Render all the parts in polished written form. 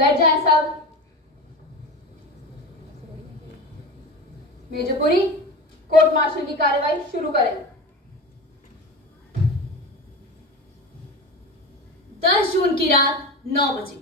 बैठ जाएं सब। मेजरपुरी, कोर्ट मार्शल की कार्यवाही शुरू करें। 10 जून की रात 9 बजे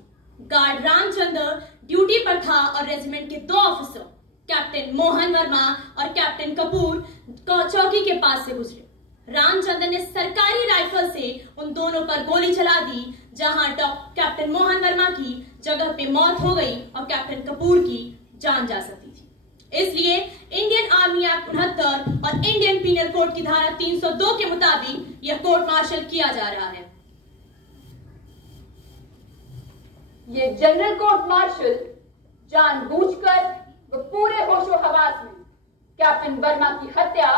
गार्ड रामचंद्र ड्यूटी पर था और रेजिमेंट के 2 ऑफिसर कैप्टन मोहन वर्मा और कैप्टन कपूर चौकी के पास से गुजरे। रामचंद्र ने सरकारी राइफल से उन दोनों पर गोली चला दी, जहां कैप्टन मोहन वर्मा की जगह पे मौत हो गई और कैप्टन कपूर की जान जा सकती थी। इसलिए इंडियन आर्मी एक्ट 69 और इंडियन पीनल कोड की धारा 302 के मुताबिक यह कोर्ट मार्शल किया जा रहा है। ये जनरल कोर्ट मार्शल जानबूझकर व पूरे होशो हवास में कैप्टन वर्मा की हत्या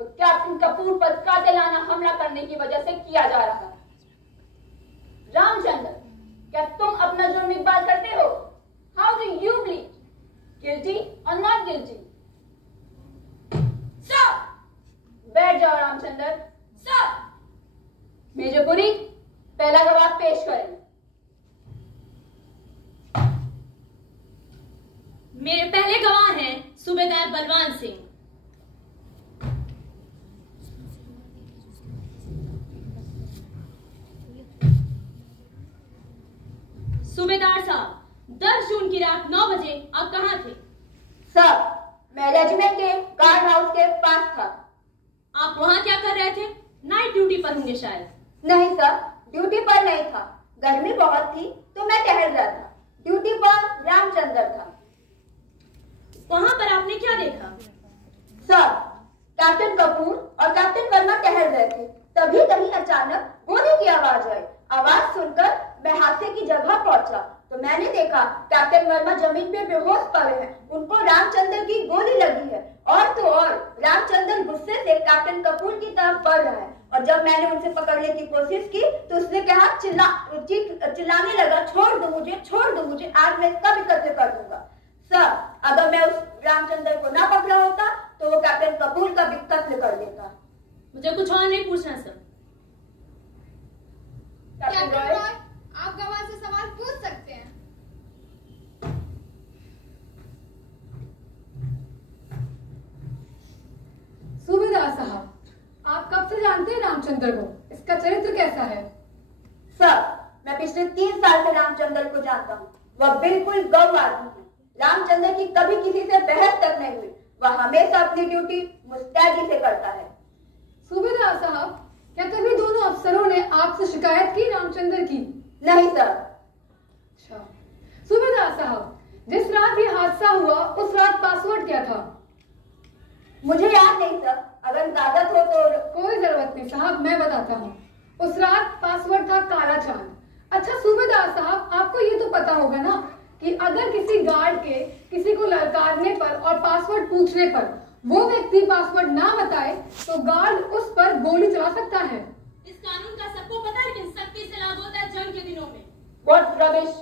व कैप्टन कपूर पर कातिलाना हमला करने की वजह से किया जा रहा है। रामचंद्र, क्या तुम अपना जुर्म इकबाल करते हो? How do you plead, guilty और नॉट गिल्टी? सर! बैठ जाओ रामचंद्र। सर! मेजरपुरी, पहला गवाह पेश करें। मेरे पहले गवाह हैं सूबेदार बलवान सिंह। सूबेदार साहब, 10 जून की रात 9 बजे आप कहाँ थे? सर, मैं रेजिमेंट के गार्ड हाउस के पास था। आप वहाँ क्या कर रहे थे? नाइट ड्यूटी पर होंगे शायद। नहीं सर, ड्यूटी पर नहीं था। गर्मी बहुत थी तो मैं टहल रहा था। ड्यूटी पर रामचंद्र था। वहां पर आपने क्या देखा? सर, कैप्टन कपूर और कैप्टन वर्मा टहल रहे थे, तभी कहीं अचानक गोली की आवाज आई। आवाज सुनकर मैं हादसे की जगह पहुंचा तो मैंने देखा कैप्टन वर्मा जमीन पे बेहोश पड़े हैं। उनको रामचंद्र की गोली लगी है। और तो और रामचंद्र गुस्से से कैप्टन कपूर की तरफ बढ़ रहा है और जब मैंने उनसे पकड़ने की कोशिश की तो उसने कहा चिल्लाने लगा, छोड़ दो मुझे, आज मैं इसका भी कत्ल कर दूंगा। सर, अगर मैं उस रामचंद्र को ना पकड़ा होता तो वो कैप्टन कपूर का भी कत्ल कर देता। मुझे कुछ और नहीं पूछना सर। कैप्टन रॉय, आप गवाह से सवाल पूछ सकते हैं। सूबेदार साहब, आप कब से जानते हैं रामचंद्र को? इसका चरित्र कैसा है? सर, मैं पिछले 3 साल से रामचंद्र को जानता हूँ। वह बिल्कुल गौ आदमी है। रामचंद्र की कभी किसी से बहस तक नहीं हुई। वह हमेशा अपनी ड्यूटी मुस्तैदी से करता है। सूबेदार साहब, क्या कभी दोनों अफसरों ने आपसे शिकायत की रामचंद्र की? नहीं सर। अच्छा, सूबेदार साहब, जिस रात ये हादसा हुआ उस रात पासवर्ड क्या था? मुझे याद नहीं सर, अगर इजाजत हो तो। कोई जरूरत नहीं साहब, मैं बताता हूँ। उस रात पासवर्ड था काला चांद। अच्छा सूबेदार साहब, आपको ये तो पता होगा ना कि अगर किसी गार्ड के किसी को ललकारने पर और पासवर्ड पूछने पर वो व्यक्ति पासवर्ड ना बताए तो गार्ड उस पर गोली चला सकता है। इस कानून का सबको पता है, लेकिन सख्ती से लागू होता है जंग के दिनों में। What rubbish!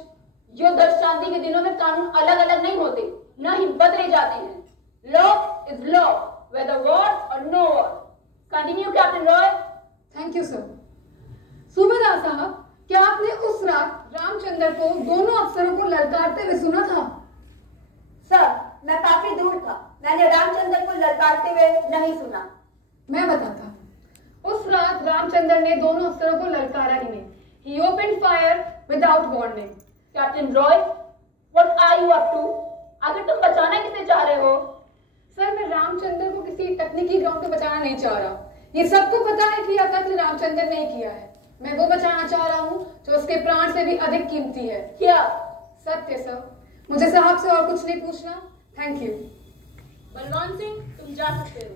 युद्ध और शांति के दिनों में कानून अलग अलग नहीं होते, न ही बदले जाते हैं। Law is law, whether war or no war. Continue, Captain Roy. Thank you sir. सूबेदार साहब, क्या आपने उस रात रामचंद्र को दोनों अफसरों को ललकारते हुए सुना था? सर, मैं काफी दूर था। मैंने रामचंद्र को ललकारते हुए नहीं सुना। मैं बताता हूँ। उस रात रामचंद्र ने दोनों अफसरों को ललकारा ही नहीं। He opened fire without warning. Captain Roy, what are you up to? आखिर तुम बचाना किसे चाह रहे हो? सर, मैं रामचंद्र को किसी तकनीकी ग्राउंड पे बचाना नहीं चाह रहा। ये सबको पता है कि यह कत्ल रामचंद्र ने किया है। मैं वो बचाना चाह रहा हूँ जो उसके प्राण से भी अधिक कीमती है। क्या? सत्य सर। मुझे साहब से और कुछ नहीं पूछना। Thank you. बलवान सिंह, तुम जा सकते हो।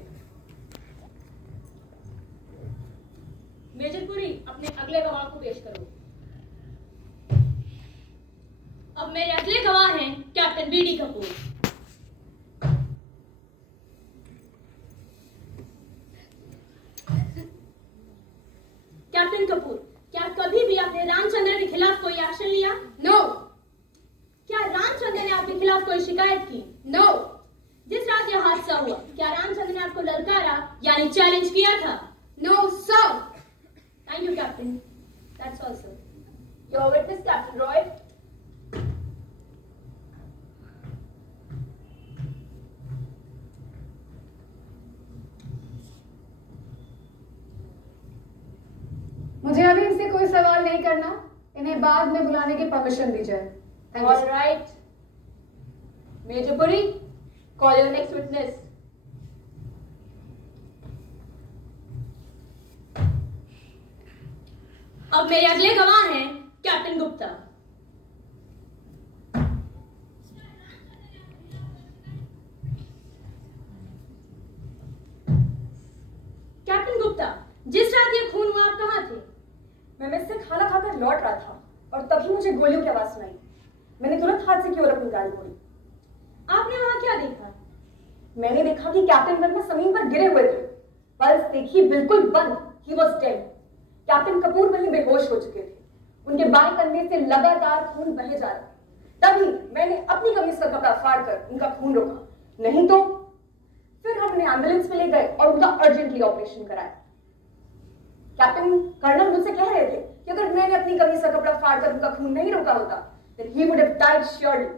मेजरपुरी, अपने अगले गवाह को पेश करो। अब मेरे अगले गवाह हैं captain BD Kapoor. Captain Kapoor, क्या कभी भी आपने रामचंद्र के खिलाफ कोई एक्शन लिया? नो। क्या रामचंद्र ने आपके खिलाफ कोई शिकायत की? नो। जिस रात यह हादसा हुआ, क्या रामचंद्र ने आपको ललकारा यानी चैलेंज किया था? No sir. Thank you captain. That's all sir. Your witness, Captain Roy. नहीं करना, इन्हें बाद में बुलाने की परमिशन दी जाए। Thank you, All sir. right. Major Puri, call your next witness. अब मेरे अगले गवाह हैं कैप्टन गुप्ता। कैप्टन गुप्ता, जिस रात ये खून हुआ आप कहाँ थे? मैं मेस से खाना खाकर लौट रहा था और तभी मुझे गोलियों की आवाज सुनाई। मैंने तुरंत हाथ से की ओर अपनी गाड़ी मोड़ी। आपने वहां क्या देखा? मैंने देखा कि कैप्टन वर्मा जमीन पर गिरे हुए थे। पल्स देखी बिल्कुल बंद। He was dead. Captain Kapoor वहीं बेहोश हो चुके थे। उनके बाएं कंधे से लगातार खून बहे जा रहा। तभी मैंने अपनी कमीज का कपड़ा फाड़कर उनका खून रोका, नहीं तो फिर हम उन्हें एम्बुलेंस में ले गए और उनका अर्जेंटली ऑपरेशन कराया। कैप्टन कर्नल मुझसे कह रहे थे कि अगर मैंने अपनी कमीज का कपड़ा फाड़कर उनका खून नहीं रोका होता, then he would have died surely.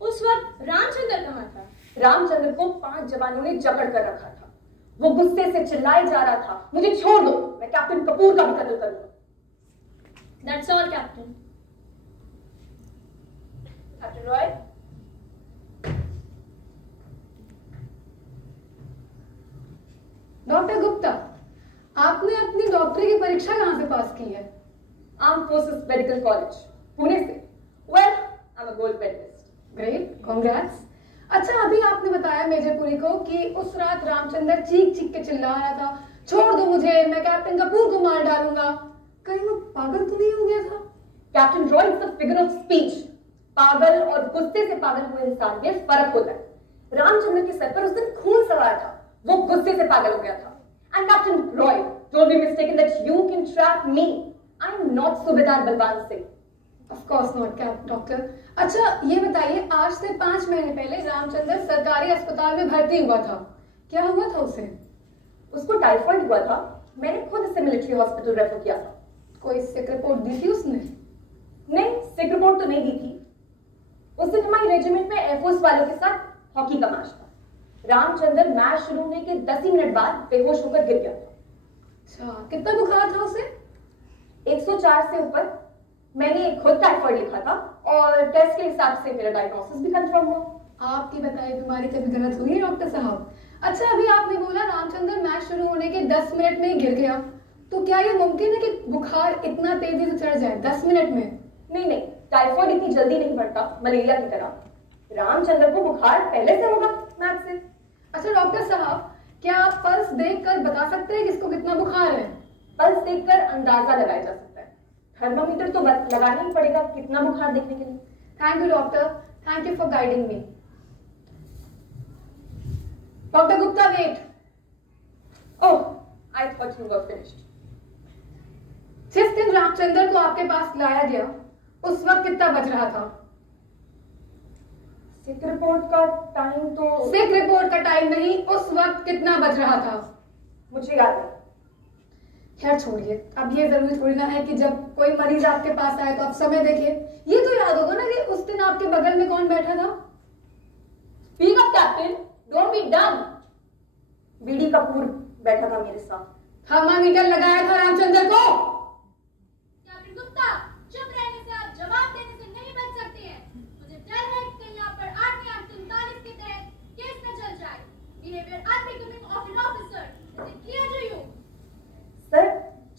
उस वक्त रामचंद्र कहाँ था? रामचंद्र को 5 जवानों ने जकड़ कर रखा था। वो गुस्से से चिल्लाए जा रहा था, मुझे छोड़ दो, मैं कैप्टन कपूर का भी कत्ल करूंगा। That's all, Captain. Captain Roy? Doctor Gupta, आपने अपनी डॉक्टरी की परीक्षा कहाँ से पास की है? Arm forces medical college, Pune से। Well, I am a gold medallist. Great, congrats. अच्छा, अभी आपने बताया मेजर पुरी को कि उस रात रामचंद्र चीख चीख के चिल्ला रहा था, छोड़ दो मुझे, मैं कैप्टन कपूर को मार डालूंगा। कहीं वो पागल तो नहीं हो गया था? Captain Roy is the figure of speech. पागल और गुस्से से पागल हुए इंसान में फर्क होता है। रामचंद्र के सर पर उस दिन खून सवार था, वो गुस्से से पागल हो गया था। And captain Roy, don't be mistaken that you can trap me. I am not सूबेदार Balwan Singh. Of course not doctor. अच्छा, ये बताइए, आज से 5 महीने पहले रामचंद्र सरकारी अस्पताल में भर्ती हुआ था, क्या हुआ था उसे? उसको टाइफाइड हुआ था। मैंने खुद इसे मिलिट्री हॉस्पिटल रेफर किया था। कोई सिक रिपोर्ट दी थी उसने? नहीं, सिक रिपोर्ट तो नहीं दी थी। उस दिन हमारी रेजिमेंट में एयरफोर्स वालों के साथ हॉकी का मैच था। रामचंद्र मैच शुरू होने के 10 ही मिनट बाद बेहोश होकर गिर गया था। अच्छा, कितना बुखार था उसे? 104 से ऊपर। मैंने खुद टाइफाइड लिखा था और टेस्ट के हिसाब से मेरा डायग्नोसिस भी कंफर्म हुआ। आपकी बताई बीमारी कभी गलत हुई है डॉक्टर साहब? अच्छा, अभी आपने बोला रामचंद्र मैच शुरू होने के 10 मिनट में ही गिर गया, तो क्या ये मुमकिन है कि बुखार इतना तेजी से चढ़ जाए 10 मिनट में? नहीं, टाइफाइड इतनी जल्दी नहीं बढ़ता मलेरिया की तरह। रामचंद्र को बुखार पहले से होगा मैच से। अच्छा डॉक्टर साहब, क्या आप पल्स देखकर बता सकते हैं किसको कितना बुखार है? पल्स देखकर अंदाजा लगाया जा सकता है। थर्मामीटर तो लगाना ही पड़ेगा कितना बुखार देखने के लिए। Thank you doctor, thank you for guiding me. Doctor Gupta, wait. Oh, I thought you were finished. जिस दिन रामचंद्र को आपके पास लाया गया, उस वक्त कितना बज रहा था? सिक रिपोर्ट का टाइम तो सिक रिपोर्ट का टाइम नहीं, उस वक्त कितना बज रहा था? मुझे याद है। खैर छोड़िए, अब ये जरूरी थोड़ी ना है कि जब कोई मरीज आपके पास आए तो आप समय देखिए। ये तो याद होगा ना कि उस दिन आपके बगल में कौन बैठा था? Speak up captain, don't be dumb. BD Kapoor बैठा था मेरे साथ। थर्मामीटर लगाया था रामचंद्र को? कैप्टन गुप्ता, चुप रहने से आप जवाब देने से नहीं बच सकते हैं। मुझे डर है कि कहीं आप पर 843 के तहत केस न चल जाए। Behaviour unbecoming of an officer. Is it clear to you? Sir,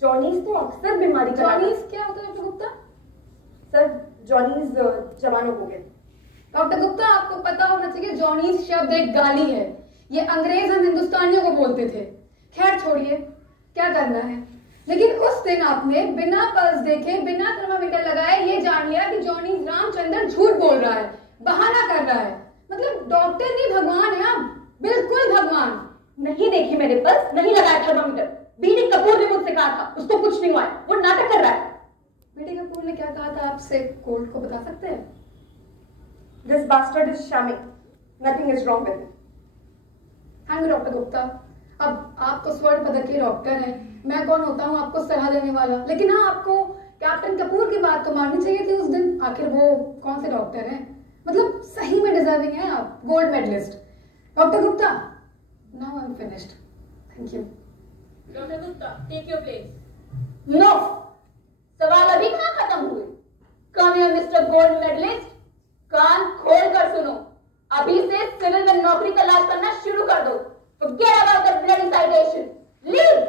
Johnnies तो अक्सर बीमारी का जॉनीज क्या होता है डॉक्टर गुप्ता? सर, जॉनीज जवानों हो गए। डॉक्टर गुप्ता, आपको पता होना चाहिए जॉनीज शब्द एक गाली है। ये अंग्रेज हम हिंदुस्तानियों को बोलते थे। खैर छोड़िए, क्या करना है। लेकिन उस दिन आपने बिना पल्स देखे, बिना थर्मामीटर लगाए ये जान लिया कि जॉनीज रामचंद्र झूठ बोल रहा है, बहाना कर रहा है। मतलब डॉक्टर नहीं, भगवान है आप, बिल्कुल भगवान। नहीं देखी मैंने पल्स, नहीं लगाया थर्मामीटर। बीडी कपूर ने मुझसे कहा था उसको कुछ नहीं हुआ है, वो नाटक कर रहा है। बीडी कपूर ने क्या कहा था आपसे, कोर्ट को बता सकते हैं? This bastard is shamming. Nothing is wrong with him. Thank you doctor Gupta. अब आप तो स्वर्ण पदक के डॉक्टर हैं, मैं कौन होता हूँ आपको सलाह देने वाला। लेकिन हाँ, आपको कैप्टन कपूर की बात तो माननी चाहिए थी उस दिन। आखिर वो कौन से डॉक्टर हैं? मतलब सही में डिजर्विंग है आप, gold medallist. Doctor Gupta, now I am finished. Thank you. Doctor Gupta, take your place. No! सवाल अभी कहाँ खत्म हुए? Come here mister gold medallist, कान खोल कर सुनो। अभी से सिविल में नौकरी तलाश करना शुरू कर दो। Forget about the bloody citation. Leave.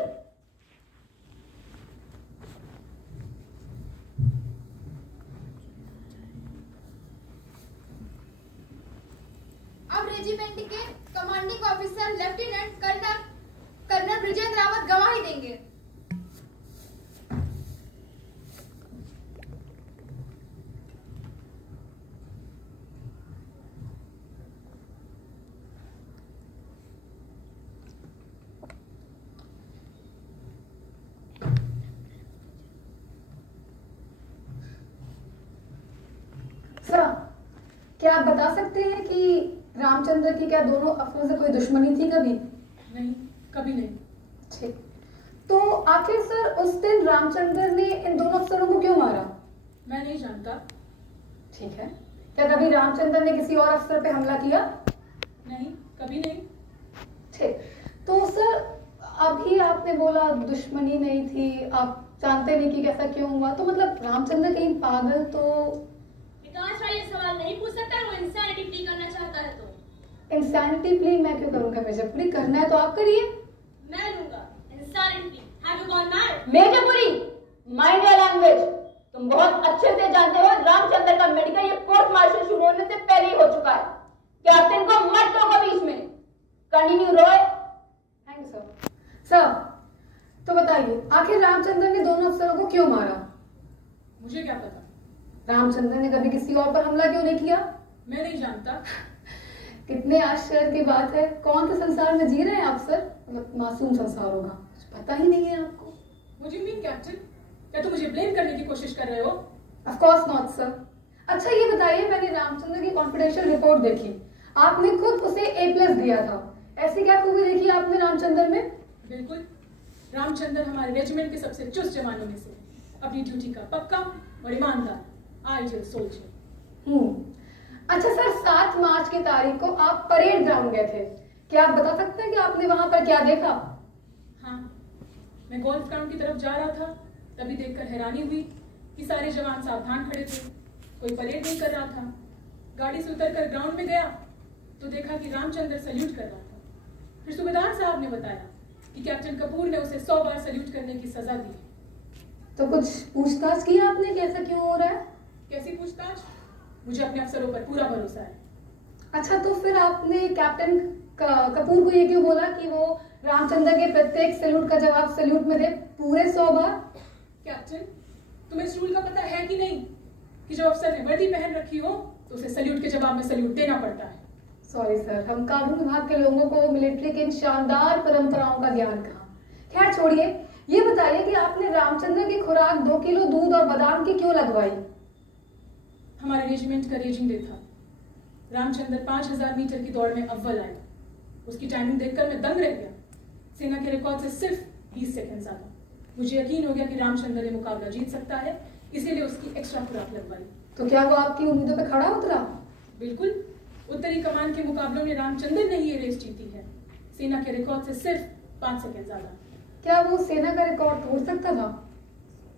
अब रेजिमेंट के commanding officer lieutenant colonel Brijendra Rawat गवाही देंगे। क्या आप बता सकते हैं कि रामचंद्र की क्या दोनों अफसरों से कोई दुश्मनी थी कभी? नहीं, कभी नहीं। ठीक, तो आखिर सर उस दिन रामचंद्र ने इन दोनों अफसरों को क्यों मारा? मैं नहीं जानता। ठीक है, क्या कभी रामचंद्र ने किसी और अफसर पे हमला किया? नहीं, कभी नहीं। ठीक, तो सर अभी आपने बोला दुश्मनी नहीं थी, आप जानते नहीं कि कैसा क्यों हुआ, तो मतलब रामचंद्र कहीं पागल तो? विकास राय ये सवाल नहीं पूछ सकता, वो इंसानिटी प्ली करना चाहता है तो। इंसानिटी प्ली मैं क्यों करूंगा मेजर पुरी? करना है तो आप करिए। मैं लूंगा insanity. Have you gone mad? Major Puri, mind your language. तुम बहुत अच्छे से जानते हो रामचंद्र का मेडिकल ये कोर्ट मार्शल शुरू होने से पहले ही हो चुका है। कैप्टन को मत रोको बीच में। Continue Roy. Thank you sir. Sir तो बताइए आखिर रामचंद्र ने दोनों अफसरों को क्यों मारा? मुझे क्या पता। रामचंद्र ने कभी किसी और पर हमला क्यों नहीं किया? मैं नहीं जानता। कितने आश्चर्य की बात है, कौन से संसार में जी रहे हैं आप सर? मतलब मासूम संसार होगा, कुछ पता ही नहीं है आपको। What do you mean, captain? क्या तुम मुझे ब्लेम करने की कोशिश कर रहे हो? Of course not sir. अच्छा ये बताइए, मैंने रामचंद्र की कॉन्फिडेंशियल रिपोर्ट देखी, आपने खुद उसे A+ दिया था, ऐसी क्या खूबी देखी आपने रामचंद्र में? बिल्कुल, रामचंद्र हमारे रेजिमेंट के सबसे चुस्त जवानों में से, अपनी ड्यूटी का पक्का और ईमानदार आइडियल सोल्जर। अच्छा सर, 7 मार्च की तारीख को आप परेड ग्राउंड गए थे, क्या आप बता सकते हैं कि आपने वहां पर क्या देखा? हाँ, मैं गोल्फ ग्राउंड की तरफ जा रहा था, तभी देखकर हैरानी हुई कि सारे जवान सावधान खड़े थे, कोई परेड नहीं कर रहा था। गाड़ी से उतरकर ग्राउंड में गया तो देखा कि रामचंद्र सल्यूट कर रहा था। फिर सूबेदार साहब ने बताया कि कैप्टन कपूर ने उसे 100 बार सल्यूट करने की सजा दी। तो कुछ पूछताछ की आपने कि ऐसा क्यों हो रहा है? कैसी पूछताछ? मुझे अपने अफसरों पर पूरा भरोसा है। अच्छा, तो फिर आपने कैप्टन कपूर को ये क्यों बोला कि वो रामचंद्र के प्रत्येक सैल्यूट का जवाब सैल्यूट में दे पूरे 100 बार? कैप्टन, तुम्हें इस रूल का पता है कि नहीं कि जब अफसर ने वर्दी पहन रखी हो तो उसे सैल्यूट के जवाब में सैल्यूट देना पड़ता है। सॉरी सर, हम कानून विभाग के लोगों को मिलिट्री की इन शानदार परंपराओं का ध्यान कहा। खैर छोड़िए, ये बताइए कि आपने रामचंद्र की खुराक 2 किलो दूध और बादाम की क्यों लगवाई? हमारे रेजिमेंट का रेजिंग डे था। रामचंद्र 5000 मीटर की दौड़ में अव्वल आया। उसकी टाइमिंग देखकर मैं दंग रह गया। सेना के रिकॉर्ड से सिर्फ 20 सेकंड ज्यादा। मुझे यकीन हो गया कि रामचंद्र ये मुकाबला जीत सकता है, इसीलिए उसकी एक्स्ट्रा खुराक लगवाई। तो क्या वो आपकी उम्मीदों पे खड़ा उतरा? बिल्कुल, उत्तरी कमान के मुकाबलों में रामचंद्र ने ही ये रेस जीती है, सेना के रिकॉर्ड से सिर्फ 5 सेकंड ज्यादा। क्या वो सेना का रिकॉर्ड तोड़ सकता था?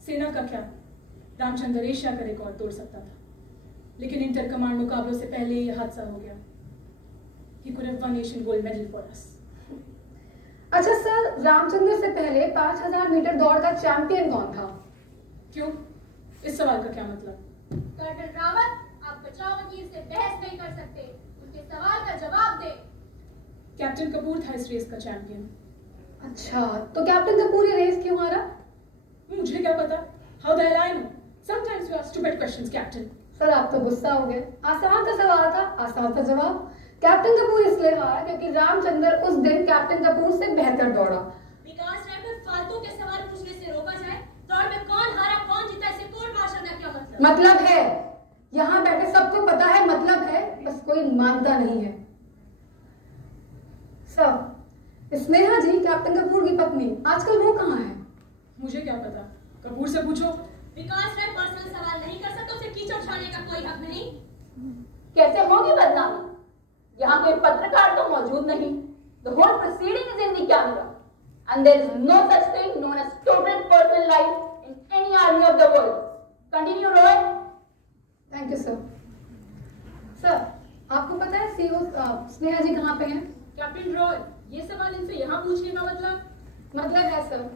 सेना का क्या, रामचंद्र एशिया का रिकॉर्ड तोड़ सकता था, लेकिन इंटर कमांड मुकाबलों से पहले ये हादसा हो गया। He could have won Asian gold medal for us. अच्छा सर, रामचंद्र से पहले 5000 मीटर दौड़ का चैंपियन कौन था? क्यों? इस सवाल का क्या मतलब? कर्नल रावत, आप बचाव वकील से बहस नहीं कर सकते, उनके सवाल का जवाब दे। कैप्टन कपूर था इस रेस का चैंपियन। अच्छा, तो कैप्टन कपूर ये रेस क्यों हारा? मुझे क्या पता? How the hell I know? Sometimes you ask stupid questions, Captain. Sir आप तो गुस्सा हो गए, आसान सा सवाल था, आसान सा जवाब। कैप्टन कपूर इसलिए हारा क्योंकि रामचंद्र उस दिन कैप्टन कपूर से बेहतर दौड़ा। विकास राय पर फालतू के सवाल पूछने से रोका जाए। दौड़ में कौन हारा कौन जीता इसे कोर्ट मार्शल का क्या मतलब? मतलब है, यहाँ बैठे सबको पता है मतलब है, बस कोई मानता नहीं है। सर, स्नेहा जी कैप्टन कपूर की पत्नी, आजकल वो कहाँ है? मुझे क्या पता, कपूर से पूछो। विकास राय पर्सनल सवाल नहीं कर सकता, उसे कीचड़ उठाने का कोई हक नहीं। कैसे होगी बदनामी? यहाँ कोई पत्रकार तो मौजूद नहीं। The whole proceeding is in the camera, and there is no such thing known as total personal life in any army of the world. Continue, Roy. Thank you sir. Sir, आपको पता है सीईओ स्नेहा जी कहाँ पे हैं? Captain Roy, ये सवाल इनसे यहाँ पूछने का मतलब है सर,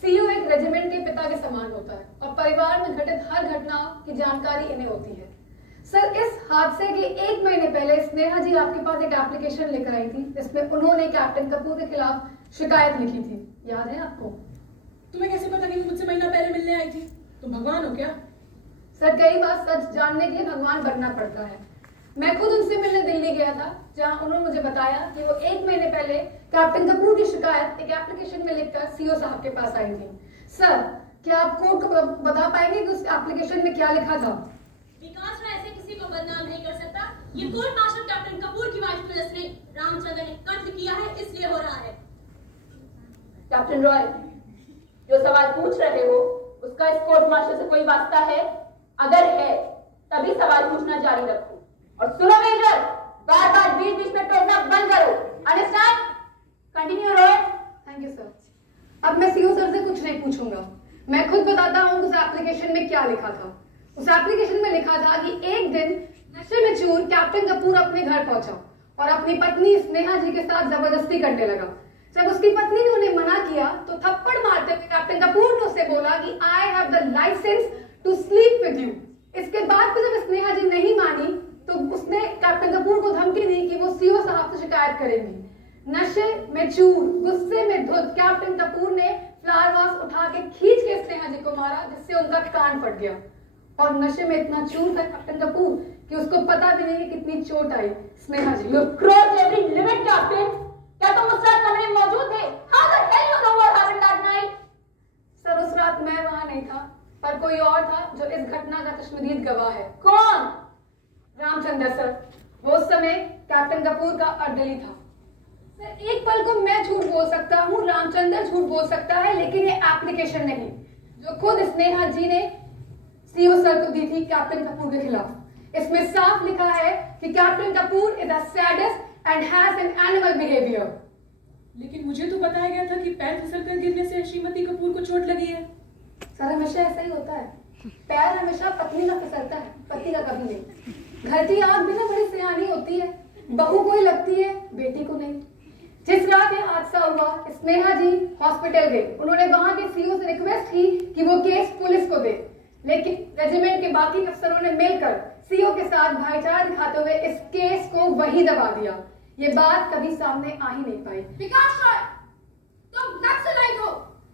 सीईओ एक रेजिमेंट के पिता के समान होता है और परिवार में घटित हर घटना की जानकारी इन्हें होती है। सर, इस हादसे के 1 महीने पहले स्नेहा जी आपके पास एक एप्लीकेशन लेकर आई थी जिसमें उन्होंने कैप्टन कपूर के खिलाफ शिकायत लिखी थी, याद है आपको? तुम्हें कैसे पता कि वो मुझसे महीना पहले मिलने आई थी? तुम भगवान हो क्या? सर, कई बार सच जानने के लिए भगवान बनना पड़ता है। मैं खुद उनसे मिलने दिल्ली गया था, जहां उन्होंने मुझे बताया कि वो 1 महीने पहले कैप्टन कपूर की शिकायत एक एप्लीकेशन में लिखकर सीईओ साहब के पास आई थी। सर, क्या आप कोर्ट को बता पाएंगे कि उस एप्लीकेशन में क्या लिखा था? विकास राय ऐसे किसी को बदनाम नहीं कर सकता। ये कोर्ट मार्शल कैप्टन कपूर की वाइफ पुलिस ने रामचंद्र ने कत्ल किया है, इसलिए हो रहा है। कैप्टन रॉय, जो सवाल पूछ रहे हो उसका इस कोर्ट मार्शल से कोई वास्ता है? अगर है तभी सवाल पूछना जारी रखो। और सुनो मेजर, बार बार बीच बीच में टोकना बंद करो। Understand? Continue Roy. Thank you sir. अब मैं सीईओ सर से कुछ नहीं पूछूंगा, मैं खुद बताता हूँ उस एप्लीकेशन में क्या लिखा था। उस एप्लीकेशन में लिखा था कि एक दिन नशे में चूर कैप्टन कपूर अपने घर पहुंचा और अपनी पत्नी स्नेहा जी के साथ जबरदस्ती करने लगा। जब उसकी पत्नी ने उन्हें मना किया तो थप्पड़ मारते हुए कैप्टन कपूर ने उसे बोला कि I have the licence to sleep with you. इसके बाद जब स्नेहा जी नहीं मानी तो उसने कैप्टन कपूर को धमकी दी कि वो सीईओ साहब से शिकायत करेंगी। नशे में चूर, गुस्से में धुत कैप्टन कपूर ने फ्लावर वास उठा के खींच के स्नेहा जी को मारा, जिससे उनका कान फट गया। और नशे में इतना चूर था कैप्टन कपूर कि उसको पता भी नहीं कि कितनी चोट आई स्नेहा जी। You crossed every limit, Captain. क्या तुम उस रात कमरे में मौजूद थे? How the hell you know what happened that night? Sir, उस रात मैं वहां नहीं था, पर कोई और था जो इस घटना का चश्मदीद गवाह है। कौन? रामचंद्र सर। वो उस समय कैप्टन कपूर का अर्दली था। सर, एक पल को मैं झूठ बोल सकता हूँ, रामचंद्र झूठ बोल सकता है, लेकिन ये एप्लीकेशन नहीं जो खुद स्नेहा जी ने सीईओ सर को दी थी कैप्टन कपूर के खिलाफ। इसमें साफ लिखा है कि captain Kapoor is a sadist and has an animal behaviour. लेकिन मुझे तो बताया गया था कि पैर फिसलकर गिरने से श्रीमती कपूर को चोट लगी है। सर, हमेशा ऐसा ही होता है, पैर हमेशा पत्नी का फिसलता है, पति का कभी नहीं। घर की आग भी ना बड़ी सियानी होती है, बहू को ही लगती है, बेटी को नहीं। जिस रात ये हादसा हुआ, स्नेहा जी हॉस्पिटल गए। उन्होंने वहां के सीईओ से रिक्वेस्ट की कि वो केस पुलिस को दे, लेकिन रेजिमेंट के बाकी अफसरों ने मिलकर सीईओ के साथ भाईचारा दिखाते हुए इस केस को वही दबा दिया। ये बात कभी सामने आ ही नहीं पाई। विकास राय, तुम नक्सलाइट हो।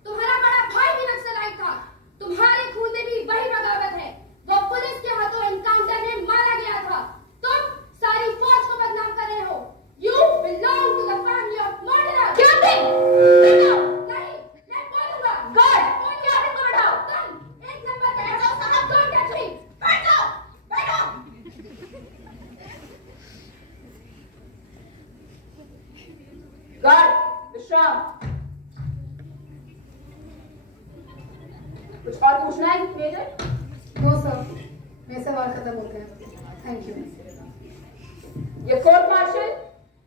तुम्हारा बड़ा भाई भी नक्सलाइट था। तुम्हारे खून में भी वही बगावत है। वो पुलिस के हाथों एनकाउंटर में मारा गया था। तुम सारी फौज को बदनाम कर रहे हो। You belong to the family of murderers. Captain! नहीं, मैं बोलूंगा। God! कैप्टन को बैठाओ। तुम एक नंबर पे बैठो साहब, don't touch me. बैठो, बैठो। God, विश्राम। कुछ और पूछना है मेजर? नो सर, मेरे सवाल खत्म हो गए। Thank you. ये कोर्ट मार्शल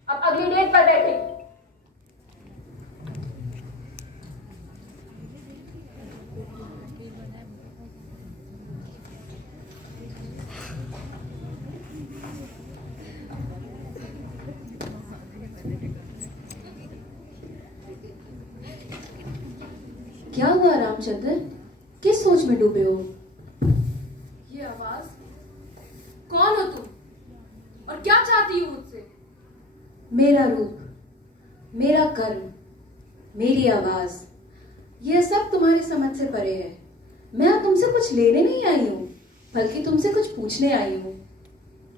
अब अगली डेट पर बैठे। क्या हुआ रामचंद्र, किस सोच में डूबे हो? ये आवाज, कौन हो तुम और क्या चाहती हो मुझसे? मेरा रूप, मेरा कर्म, मेरी आवाज, यह सब तुम्हारी समझ से परे है। मैं तुमसे कुछ लेने नहीं आई हूँ, बल्कि तुमसे कुछ पूछने आई हूँ।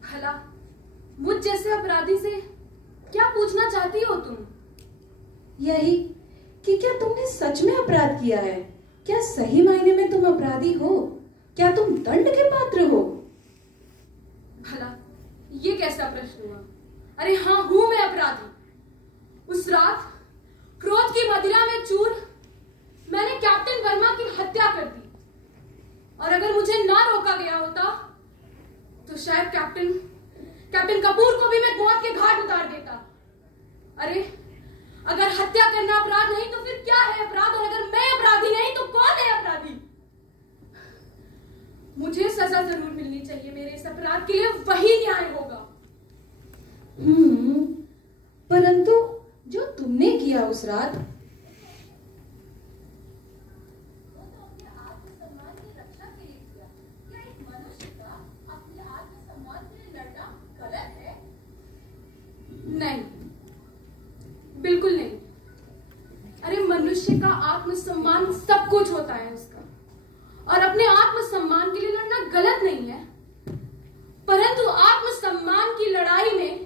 भला मुझ जैसे अपराधी से क्या पूछना चाहती हो तुम? यही कि क्या तुमने सच में अपराध किया है? क्या सही मायने में तुम अपराधी हो? क्या तुम दंड के पात्र हो? भला ये कैसा प्रश्न हुआ? अरे हाँ, हूं मैं अपराधी। उस रात क्रोध की मदिरा में चूर मैंने कैप्टन वर्मा की हत्या कर दी, और अगर मुझे ना रोका गया होता तो शायद कैप्टन कपूर को भी मैं मौत के घाट उतार देता। अरे अगर हत्या करना अपराध नहीं तो फिर क्या है अपराध? और अगर मैं अपराधी नहीं तो कौन है अपराधी? मुझे सजा जरूर मिलनी चाहिए मेरे इस अपराध के लिए, वही न्याय होगा। परंतु जो तुमने किया उस रात, नहीं, बिल्कुल नहीं। अरे मनुष्य का आत्मसम्मान सब कुछ होता है उसका, और अपने आत्मसम्मान के लिए लड़ना गलत नहीं है, परंतु आत्मसम्मान की लड़ाई में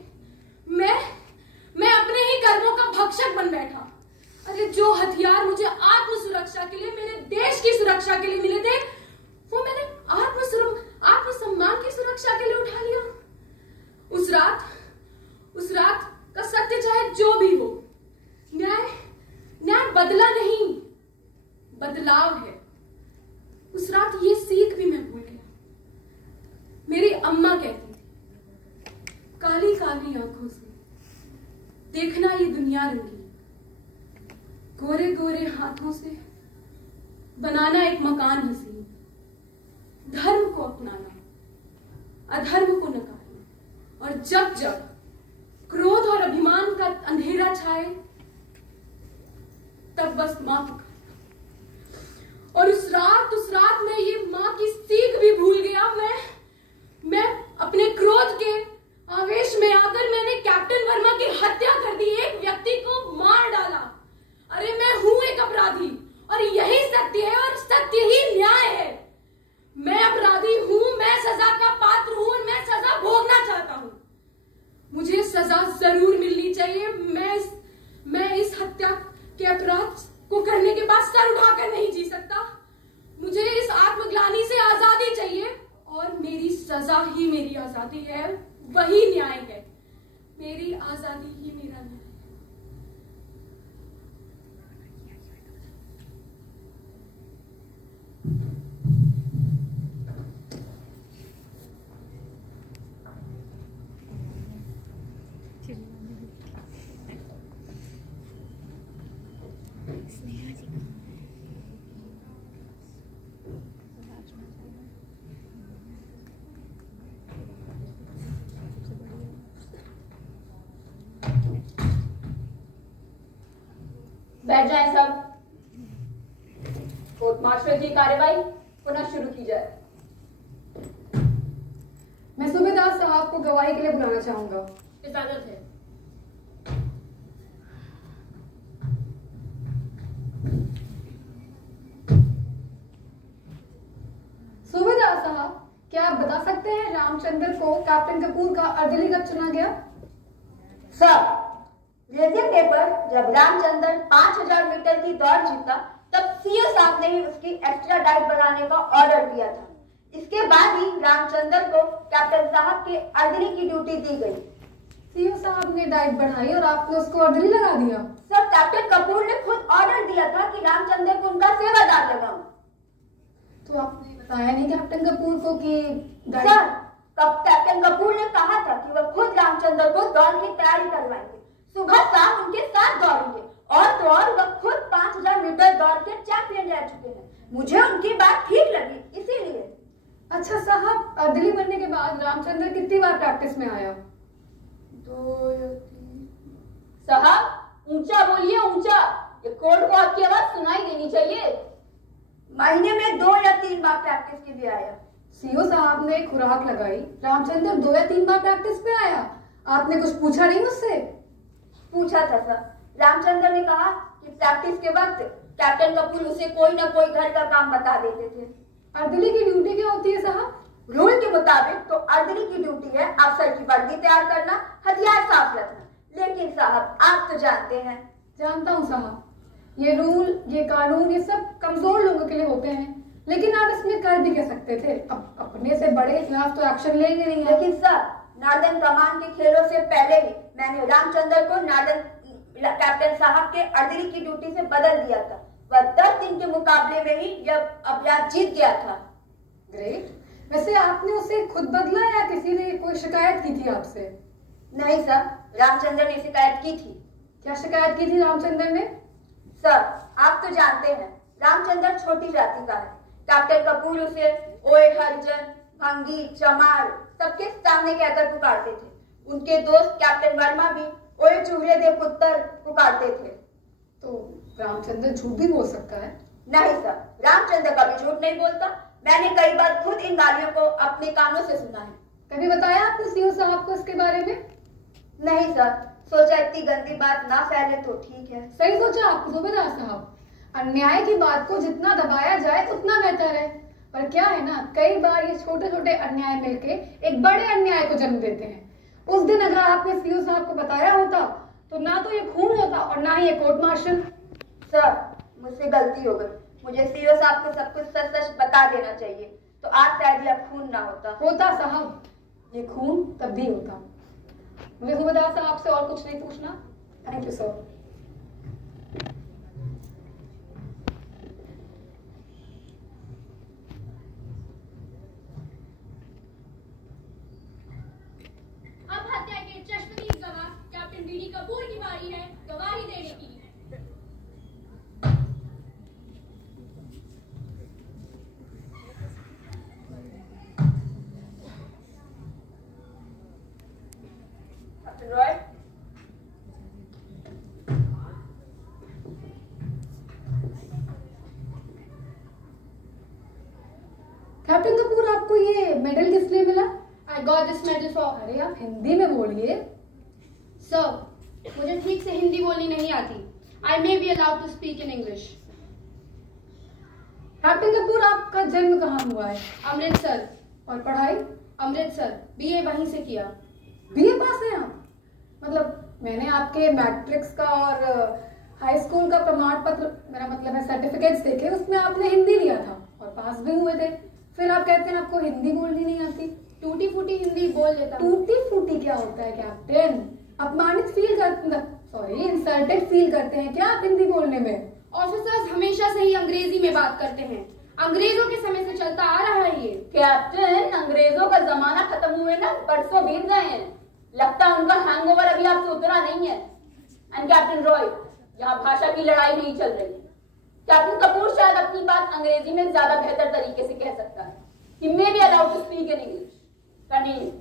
मैं अपने ही कर्मों का भक्षक बन बैठा। अरे जो हथियार मुझे आत्म सुरक्षा के लिए, मेरे देश की सुरक्षा के लिए मिले थे, वो मैंने आत्मसम्मान की सुरक्षा के लिए उठा लिया। उस रात का सत्य चाहे जो भी हो, न्याय बदला नहीं, बदलाव है। उस रात ये सीख भी मैं भूल गया। मेरी अम्मा कहती थी, काली काली आंखों से देखना ये दुनिया रंगीन, गोरे गोरे हाथों से बनाना एक मकान हसीन, धर्म को अपनाना, अधर्म को नकारना, और जब जब क्रोध और अभिमान का अंधेरा छाए, तब बस मां पुकारना। और उस रात में ये मां की सीख भी भूल गया। मैं अपने क्रोध के आवेश में आकर मैंने कैप्टन वर्मा की हत्या कर दी, एक व्यक्ति को मार डाला। अरे मैं हूं एक अपराधी, और यही सत्य है, और सत्य ही न्याय है। मैं अपराधी हूं, मैं सजा का पात्र हूं, और मैं सजा भोगना चाहता हूं। मुझे सजा जरूर मिलनी चाहिए। मैं इस हत्या के अपराध को करने के बाद सर उठाकर नहीं जी सकता। मुझे इस आत्मग्लानि से आजादी चाहिए, और मेरी सजा ही मेरी आजादी है, वही न्याय है। मेरी आजादी ही मेरा न्याय है। बैठ जाएं सब। कोर्ट मार्शल की कार्यवाही पुनः शुरू की जाए। मैं सूबेदार साहब को गवाही के लिए बुलाना चाहूंगा। इजाजत है। सूबेदार साहब, क्या आप बता सकते हैं रामचंद्र को कैप्टन कपूर का अर्दली कब चुना गया? सर, रेजिंग डे पर जब रामचंद्र 5000 मीटर की दौड़ जीता, तब सीओ साहब ने ही उसकी एक्स्ट्रा डाइट बढ़ाने का ऑर्डर दिया था। इसके बाद ही रामचंद्र को कैप्टन साहब के अर्दली की ड्यूटी दी गई। सीओ साहब ने डाइट बढ़ाई और आपने उसको अर्दली लगा दिया? सर, कैप्टन कपूर ने खुद ऑर्डर दिया था कि रामचंद्र को उनका सेवादार लगाऊं। तो आपने बताया नहीं कैप्टन कपूर को कि सर, कैप्टन कपूर ने कहा था कि वह खुद रामचंद्र को दौड़ की तैयारी करवाएंगे, सुबह शाम उनके साथ दौड़ेंगे, और तो और वह खुद 5000 मीटर दौड़ के चैंपियन रह चुके हैं। मुझे उनकी बात ठीक लगी, इसीलिए। अच्छा साहब, अर्दली बनने के बाद रामचंद्र कितनी बार प्रैक्टिस में आया? 2 या 3। साहब, ऊंचा बोलिए, ऊंचा। ये कोर्ट को आपकी आवाज सुनाई देनी चाहिए। महीने में 2 या 3 बार प्रैक्टिस के लिए आया। सीओ साहब ने खुराक लगाई, रामचंद्र 2 या 3 बार प्रैक्टिस पे आया। आपने कुछ पूछा नहीं उससे? पूछा था सर। रामचंद्र ने कहा कि प्रैक्टिस के वक्त कैप्टन कपूर उसे कोई ना कोई घर का काम बता देते थे। अर्दली की ड्यूटी क्या होती है साहब? रूल के मुताबिक तो अर्दली की ड्यूटी है अफसर की वर्दी तैयार करना, हथियार साफ रखना। लेकिन साहब, आप तो जानते हैं। जानता हूँ साहब, ये रूल, ये कानून, ये सब कमजोर लोगों के लिए होते हैं, लेकिन आप इसमें कर भी क्या सकते थे? अब अपने से बड़े के खिलाफ तो एक्शन लेंगे नहीं। लेकिन सर, नार्दन कमान के खेलों से पहले ही मैंने रामचंद्र को नार्दन कैप्टन साहब के अर्दली की ड्यूटी से बदल दिया था। वह 10 दिन के मुकाबले में ही यह अभ्यास जीत गया था। ग्रेट। वैसे आपने उसे खुद बदला या किसी ने कोई शिकायत की थी आपसे? नहीं सर, रामचंद्र ने शिकायत की थी। क्या शिकायत की थी रामचंद्र ने? सर, आप तो जानते हैं रामचंद्र छोटी जाति का है। कैप्टन कपूर उसे ओए हरिजन, भंगी, चमार सबके सामने कहकर पुकारते थे। उनके दोस्त कैप्टन वर्मा भी ओए चूहे दे पुत्र पुकारते थे। तो रामचंद्र झूठ भी बोल सकता है? नहीं सर, रामचंद्र कभी झूठ नहीं बोलता। मैंने कई बार खुद इन गालियों को अपने कानों से सुना है। कभी बताया आपने सीओ साहब को इसके बारे में? नहीं सर, सोचा इतनी गंदी बात ना फैले तो ठीक है। सही सोचा आपको सूबेदार साहब। अन्याय की बात को जितना दबाया जाए उतना बेहतर है। पर क्या है ना, कई बार ये छोटे छोटे अन्याय मिलके एक बड़े अन्याय को जन्म देते हैं। उस दिन अगर आपने सीओ साहब को बताया होता तो ना तो ये खून होता और ना ही ये कोर्ट मार्शल। सर, मुझसे गलती हो गई। मुझे सीओ साहब को सब कुछ सच सच बता देना चाहिए, तो आज शायद यह खून ना होता साहब, ये खून तब भी होता। मुझे सूबेदार साहब से और कुछ नहीं पूछना। Thank you sir. अब हत्या के चश्मदीद गवाह कैप्टन बीडी कपूर की बारी है गवाही देने की। रॉय, कैप्टन कपूर, आपको ये मेडल किस लिए मिला? I got this medal for। अरे आप हिंदी में बोलिए। सर, मुझे ठीक से हिंदी बोलनी नहीं आती। I may be allowed to speak in English। Captain Kapoor, आपका जन्म कहाँ हुआ है? अमृतसर। और पढ़ाई? अमृतसर, बीए वहीं से किया। बीए पास हैं आप? मतलब मैंने आपके मैट्रिक्स का और हाई स्कूल का प्रमाण पत्र, मेरा मतलब है सर्टिफिकेट्स देखे, उसमें आपने हिंदी लिया था और पास भी हुए थे। फिर आप कहते हैं आपको हिंदी बोलनी नहीं आती। टूटी फूटी हिंदी बोल लेता हूँ। टूटी फूटी क्या होता है कैप्टन? अपमानित फील करते, सॉरी इंसल्टेड फील करते हैं क्या आप हिंदी बोलने में? ऑफिसर्स हमेशा से ही अंग्रेजी में बात करते हैं। अंग्रेजों के समय से चलता आ रहा है ये। कैप्टन, अंग्रेजों का जमाना खत्म हुए ना परसों बीत गए हैं। लगता है उनका हैंगओवर अभी आपसे उतरा नहीं है। एंड कैप्टन रॉय, यहाँ भाषा की लड़ाई नहीं चल रही है। कैप्टन कपूर शायद अपनी बात अंग्रेजी में ज्यादा बेहतर तरीके से कह सकता है। He may be allowed to speak in English। Continue।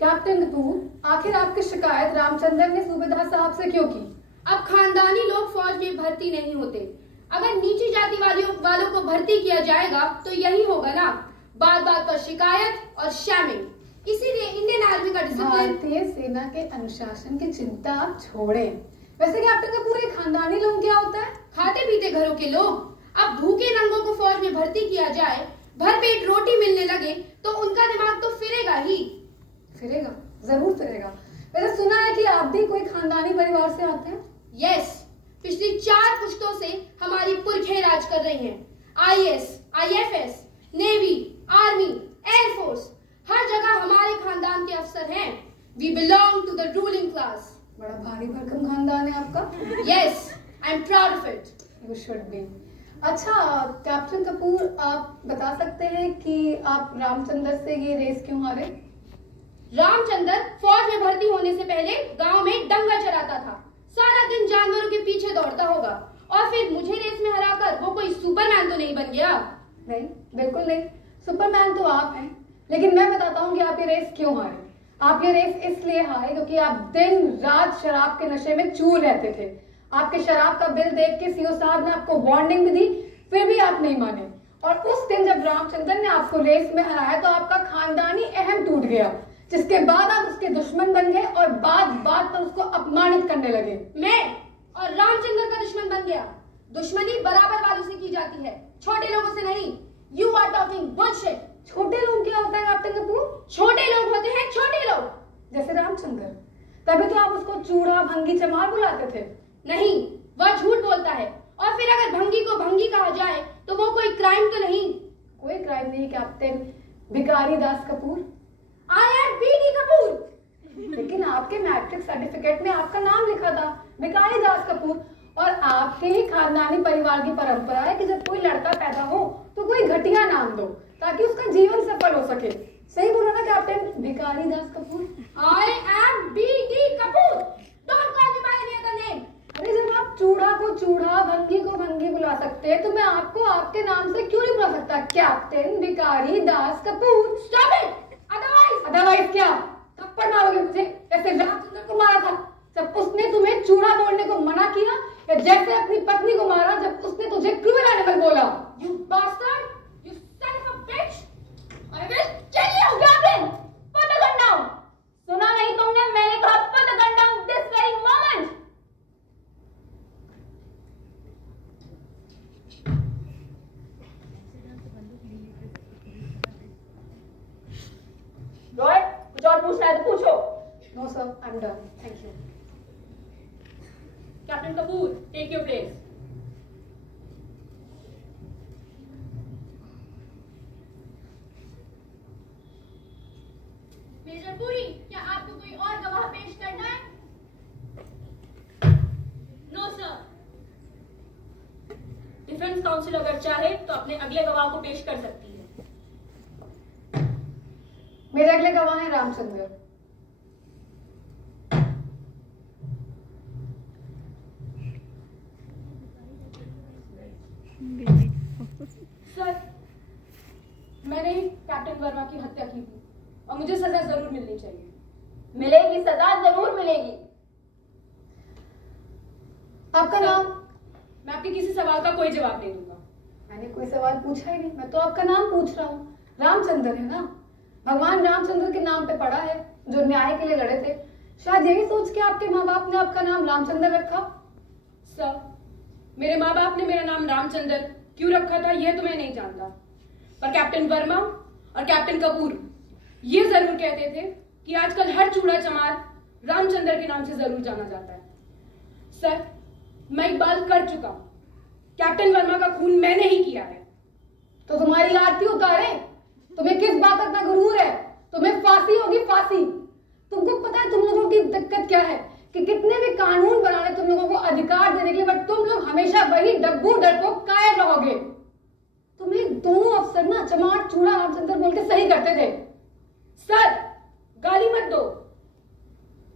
Captain Kapoor, आखिर आपकी शिकायत रामचंद्र ने सूबेदार साहब से क्यों की? अब खानदानी लोग फौज में भर्ती नहीं होते। अगर नीची जाति वालों को भर्ती किया जाएगा तो यही होगा ना, बात बात पर शिकायत और शैमिंग। इसीलिए इंडियन आर्मी का डिसिप्लिन। भारतीय सेना के अनुशासन की चिंता आप छोड़ें। वैसे कैप्टन कपूर, ये खानदानी लोग क्या होता है? खाते पीते घरों के लोग। अब भूखे नंगों को फौज में भर्ती किया जाए, भरपेट रोटी मिलने लगे तो उनका दिमाग तो फिरेगा ही। फिरेगा, जरूर फिरेगा। मैंने सुना है कि आप भी कोई खानदानी परिवार से आते हैं। यस, पिछली 4 पुश्तों से हमारी पुरखें राज कर रही हैं। IAS, IFS, navy, army, air force, हर जगह हमारे खानदान के अफसर हैं। We belong to the ruling class। बड़ा भारी भरकम खानदान है आपका। Yes, I'm proud of it। You should be। अच्छा कैप्टन कपूर, आप बता सकते हैं कि आप रामचंद्र से ये रेस क्यों हारे? रामचंद्र फौज में भर्ती होने से पहले गांव में दंगा चलाता था। सारा दिन जानवरों के पीछे दौड़ता होगा और फिर मुझे रेस में हराकर वो कोई सुपरमैन तो नहीं बन गया। नहीं, बिल्कुल नहीं। सुपरमैन तो आप हैं, लेकिन मैं बताता हूँ कि आप ये रेस क्यों हारे। आप ये रेस इसलिए हारे क्योंकि आप दिन रात शराब के नशे में चूर रहते थे। आपके शराब का बिल देख के सीओ साहब ने आपको वार्निंग भी दी, फिर भी आप नहीं माने। और उस दिन जब रामचंद्र ने आपको रेस में हराया तो आपका खानदानी अहम टूट गया, जिसके बाद आप उसके दुश्मन बन गए और बात बात पर उसको अपमानित करने लगे। मैं और रामचंद्र का दुश्मन बन गया। दुश्मनी बराबर वालों से की जाती है, छोटे लोगों से नहीं। You are talking bullshit. छोटे लोग क्या होता है कैप्टन कपूर? छोटे लोग होते हैं छोटे लोग, जैसे रामचंद्र। तभी तो आप उसको चूड़ा, भंगी, चमार बुलाते थे। नहीं, वह झूठ बोलता है। और फिर अगर भंगी को भंगी कहा जाए तो वो कोई क्राइम तो नहीं। कोई क्राइम नहीं captain Bhikhari Das Kapoor. I am BD Kapoor. लेकिन आपके मैट्रिक सर्टिफिकेट में आपका नाम लिखा था भिखारी दास कपूर। और आपके ही खानदानी परिवार की परंपरा है कि जब कोई लड़का पैदा हो तो कोई घटिया नाम दो ताकि उसका जीवन सफल हो सके। सही बोला ना captain Bhikhari Das Kapoor? I am BD Kapoor. Don't call me by any other name. अरे जब आप चूड़ा को चूड़ा, भंगी को भंगी बुला सकते सकते तो मैं आपको आपके नाम से क्यों नहीं बुला सकता? Captain Bhikhari Das Kapoor. Stop it. Otherwise क्या? थप्पड़ मारोगे मुझे जैसे रामचंद्र को मारा था जब उसने तुम्हें चूड़ा बोलने को मना किया, या जैसे अपनी पत्नी को मारा जब उसने तुझे क्रूअल एनिमल बोला? You bastard! You son of a bitch! I will kill you, Captain! Put the gun down! सुना नहीं तुमने? मैंने कहा put the gun down this very moment! Roy, कुछ और पूछना है तो पूछो। No sir, I am done, thank you. Captain Kapoor, take your place. Major Puri, क्या आपको कोई और गवाह पेश करना है? No sir. डिफेंस काउंसिल अगर चाहे तो अपने अगले गवाह को पेश कर सकती है। मेरे अगले गवाह हैं रामचंद्र। सर, मैंने कैप्टन वर्मा की हत्या की थी और मुझे सजा जरूर मिलनी चाहिए। मिलेगी, सजा जरूर मिलेगी। आपका नाम? मैं आपके किसी सवाल का कोई जवाब नहीं दूंगा। मैंने कोई सवाल पूछा ही नहीं, मैं तो आपका नाम पूछ रहा हूँ। रामचंद्र है ना? भगवान रामचंद्र के नाम पे पड़ा है जो न्याय के लिए लड़े थे। शायद यही सोच के आपके माँ बाप ने आपका नाम रामचंद्र रखा। सर, मेरे माँ बाप ने मेरा नाम रामचंद्र क्यों रखा था यह तो मैं नहीं जानता, पर कैप्टन वर्मा और कैप्टन कपूर ये जरूर कहते थे कि आजकल हर चूड़ा चमार रामचंद्र के नाम से जरूर जाना जाता है। सर, मैं इकबाल कर चुका हूं। कैप्टन वर्मा का खून मैंने ही किया है। तो तुम्हारी आरती उतारे? तुम्हें किस बात का इतना गुरूर है? तुम्हें फांसी होगी, फांसी। तुमको पता है तुम लोगों की दिक्कत क्या है कि कितने भी कानून बनाने तुम लोगों को अधिकार देने के लिए, बट तुम लोग हमेशा वही डब्बू डरपोक कायर रहोगे। तुम्हें दोनों अफसर ना चमार चूड़ा रामचंद्र बोल के सही करते थे। सर, गाली मत दो।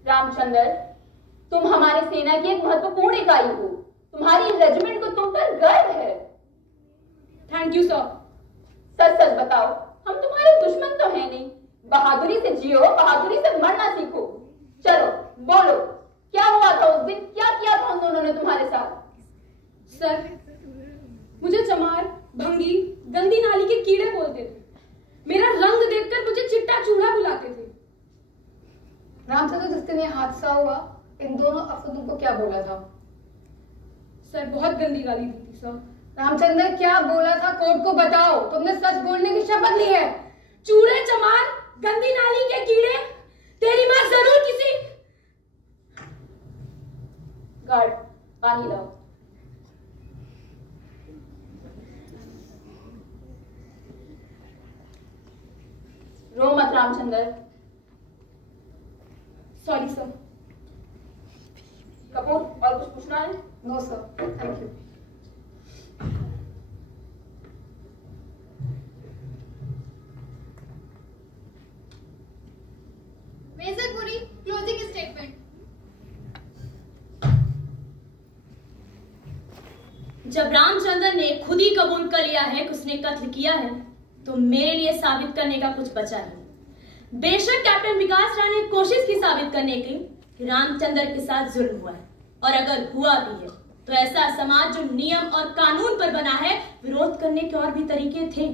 रामचंद्र, तुम हमारे सेना की एक महत्वपूर्ण इकाई हो। तुम्हारी रेजिमेंट को तुम पर गर्व है। Thank you sir. सच सच बताओ, हम तुम्हारे दुश्मन तो हैं नहीं। बहादुरी से जियो, बहादुरी से मरना सीखो। चलो बोलो, क्या हुआ था उस दिन? क्या किया था उन दोनों ने तुम्हारे साथ? सर, मुझे चमार, भंगी, गंदी नाली के कीड़े बोलते थे। मेरा रंग देखकर मुझे चिट्टा चूड़ा बुलाते थे। रामचंद्र, जिस दिन ये हादसा हुआ इन दोनों अफसरों को क्या बोला था? सर, बहुत गंदी गाली दी थी सर। रामचंद्र, क्या बोला था? कोर्ट को बताओ। तुमने सच बोलने की शपथ ली है। चूड़े चमार, गंदी नाली के कीड़े, तेरी मां जरूर किसी। गार्ड, पानी लाओ। रो मत रामचंद्र। Sorry sir. कपूर, और कुछ पूछना है? No sir, thank you. Major Puri, closing statement. जब रामचंद्र ने खुद ही कबूल कर लिया है कि उसने कत्ल किया है, तो मेरे लिए साबित करने का कुछ बचा नहीं। बेशक कैप्टन विकास राय ने कोशिश की साबित करने की कि रामचंद्र के साथ जुल्म हुआ है, और अगर हुआ भी है तो ऐसा समाज जो नियम और कानून पर बना है, विरोध करने के और भी तरीके थे।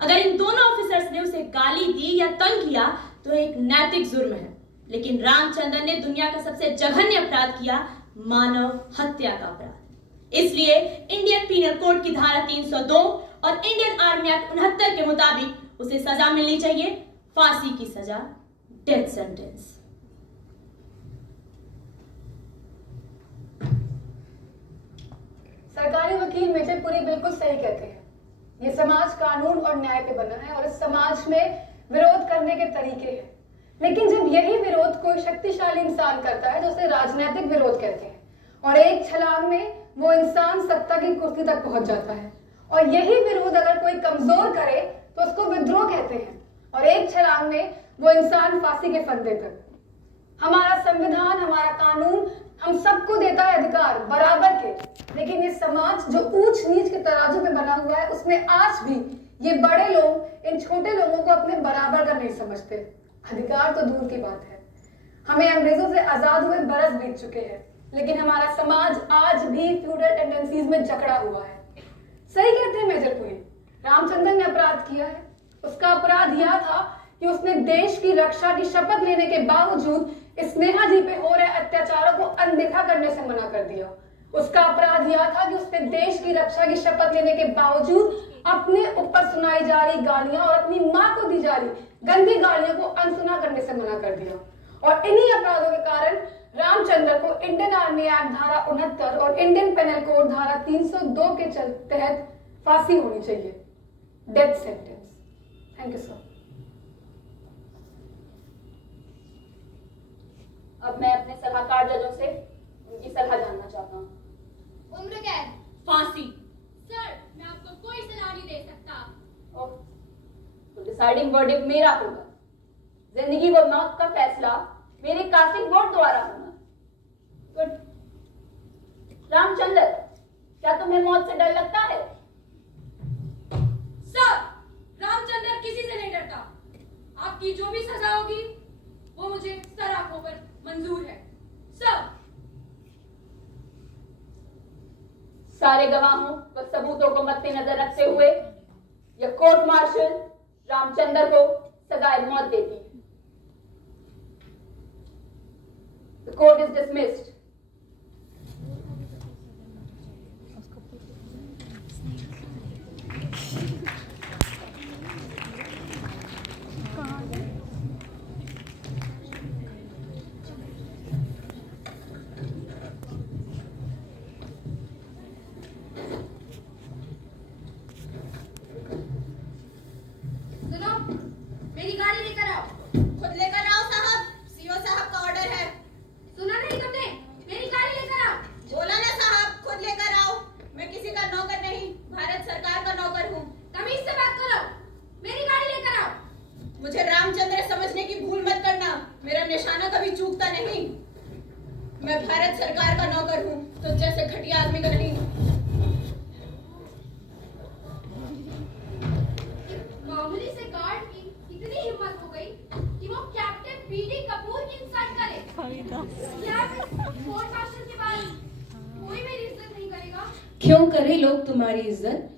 अगर इन दोनों ऑफिसर्स ने उसे गाली दी या तंग किया तो एक नैतिक जुर्म है, लेकिन रामचंद्र ने दुनिया का सबसे जघन्य अपराध किया, मानव हत्या का अपराध। इसलिए इंडियन पीनल कोड की धारा 302 और इंडियन आर्मी एक्ट 69 के मुताबिक उसे सजा मिलनी चाहिए, फांसी की सजा, डेथ सेंटेंस। सरकारी वकील मेजर पुरी बिल्कुल सही कहते हैं। ये समाज कानून और न्याय पे बना है और इस समाज में विरोध करने के तरीके हैं, लेकिन जब यही विरोध कोई शक्तिशाली इंसान करता है तो उसे राजनीतिक विरोध कहते हैं, और एक छलांग में वो इंसान सत्ता की कुर्सी तक पहुंच जाता है। और यही विरोध अगर कोई कमजोर करे तो उसको विद्रोह कहते हैं, और एक छलांग में वो इंसान फांसी के फंदे तक। हमारा संविधान, हमारा कानून हम सबको देता है अधिकार बराबर के, लेकिन ये समाज जो ऊंच नीच के तराजू में बना हुआ है उसमें आज भी ये बड़े लोग इन छोटे लोगों को अपने बराबर का नहीं समझते। अधिकार तो दूर की बात है, हमें अंग्रेजों से आजाद हुए बरस बीत चुके हैं, लेकिन हमारा समाज आज भी फ्यूडल टेंडेंसीज में जकड़ा हुआ है। सही कहते हैं मेजर पुरी, रामचंद्रन ने अपराध किया है। उसका अपराध यह था कि उसने देश की रक्षा की शपथ लेने के बावजूद स्नेहा जी पे हो रहे अत्याचारों को अनदेखा करने से मना कर दिया। उसका अपराध यह था कि उसने देश की रक्षा की शपथ लेने के बावजूद अपने ऊपर सुनाई जा रही गालियां और अपनी मां को दी जा रही गंदी गालियों को अनसुना करने से मना कर दिया। और इन्हीं अपराधों के कारण रामचंद्र को इंडियन आर्मी एक्ट धारा 69 और इंडियन पेनल कोड धारा 302 के तहत फांसी होनी चाहिए, death sentence. Thank you sir. अब मैं अपने सलाहकार जजों से उनकी सलाह जानना चाहता हूँ। उम्र कैद, फांसी। सर मैं आपको कोई सलाह नहीं दे सकता। तो डिसाइडिंग वर्डिक्ट मेरा होगा। जिंदगी व मौत का फैसला मेरे कास्टिंग वोट द्वारा होना। गुड। रामचंद्र, क्या तुम्हें मौत से डर लगता है? सर, रामचंद्र किसी से नहीं डरता। आपकी जो भी सजा होगी वो मुझे सर आंखों पर मंजूर है। सर, सारे गवाहों व सबूतों को मद्देनजर रखते हुए यह कोर्ट मार्शल रामचंद्र को सजाए मौत देती है। The court is dismissed. सुनो, मेरी गाड़ी लेकर आओ। खुद लेकर आओ साहब, सीओ साहब का ऑर्डर है। सुना नहीं तुमने? मेरी गाड़ी लेकर आओ। बोला ना साहब, खुद लेकर आओ। मैं किसी का नौकर नहीं, भारत सरकार का नौकर हूँ। तमीज से बात करो। मेरी गाड़ी लेकर आओ। मुझे रामचंद्र समझने की भूल मत करना, मेरा निशाना कभी चूकता नहीं। मैं भारत सरकार का नौकर हूँ, तो जैसे घटिया आदमी का नहीं। मामूली से गार्ड की इतनी हिम्मत हो गई कि वो कैप्टन बीडी कपूर की इंसल्ट करे। क्या कोर्ट मार्शल के बाद कोई मेरी इज्जत नहीं करेगा? क्यों करे लोग तुम्हारी इज्जत?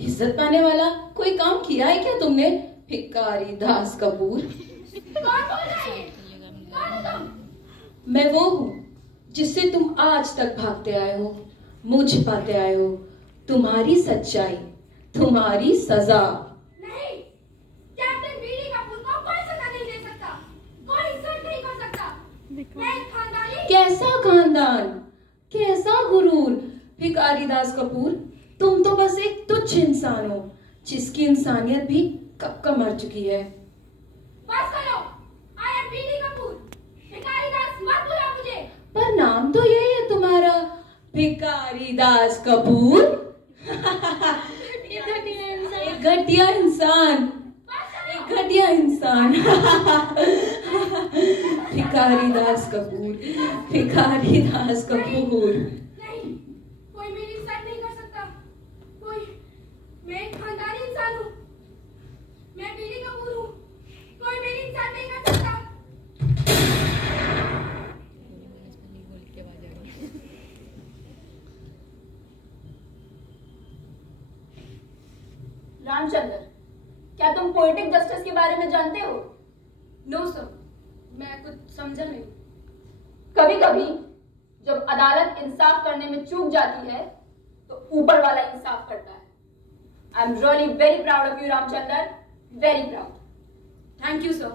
इज्जत पाने वाला कोई काम किया है क्या तुमने, भिखारी दास कपूर? कौन बोल रहा है? कौन हो तुम? मैं वो हूँ जिससे तुम आज तक भागते आए हो, मुंह छिपाते आए हो। तुम्हारी सच्चाई, तुम्हारी सजा। नहीं, कैप्टन बीडी कपूर को कोई सजा नहीं दे सकता, कोई इज्जत नहीं कर सकता। मैं एक खानदानी। कैसा खानदान, कैसा गुरूर, भिखारी दास कपूर। तुम तो बस एक तुच्छ इंसान हो जिसकी इंसानियत भी कब का मर चुकी है। बस करो, आई एम बीडी कपूर। भिखारी दास मत बुलाओ मुझे। पर नाम तो यही है तुम्हारा, भिखारी दास कपूर। एक घटिया इंसान, एक घटिया इंसान। भिखारी दास कपूर, भिखारी दास कपूर। नहीं, कोई मेरी इज्जत नहीं कर सकता। कोई, मैं एक खानदानी इंसान हूँ, मैं बीडी कपूर हूँ, कोई मेरी इज्जत नहीं कर सकता। रामचंद्र, क्या तुम पोएटिक जस्टिस के बारे में जानते हो? नो सर, मैं कुछ समझा नहीं। कभी कभी जब अदालत इंसाफ करने में चूक जाती है तो ऊपर वाला इंसाफ करता है। I am really very proud of you Ramchandra, very proud. Thank you sir.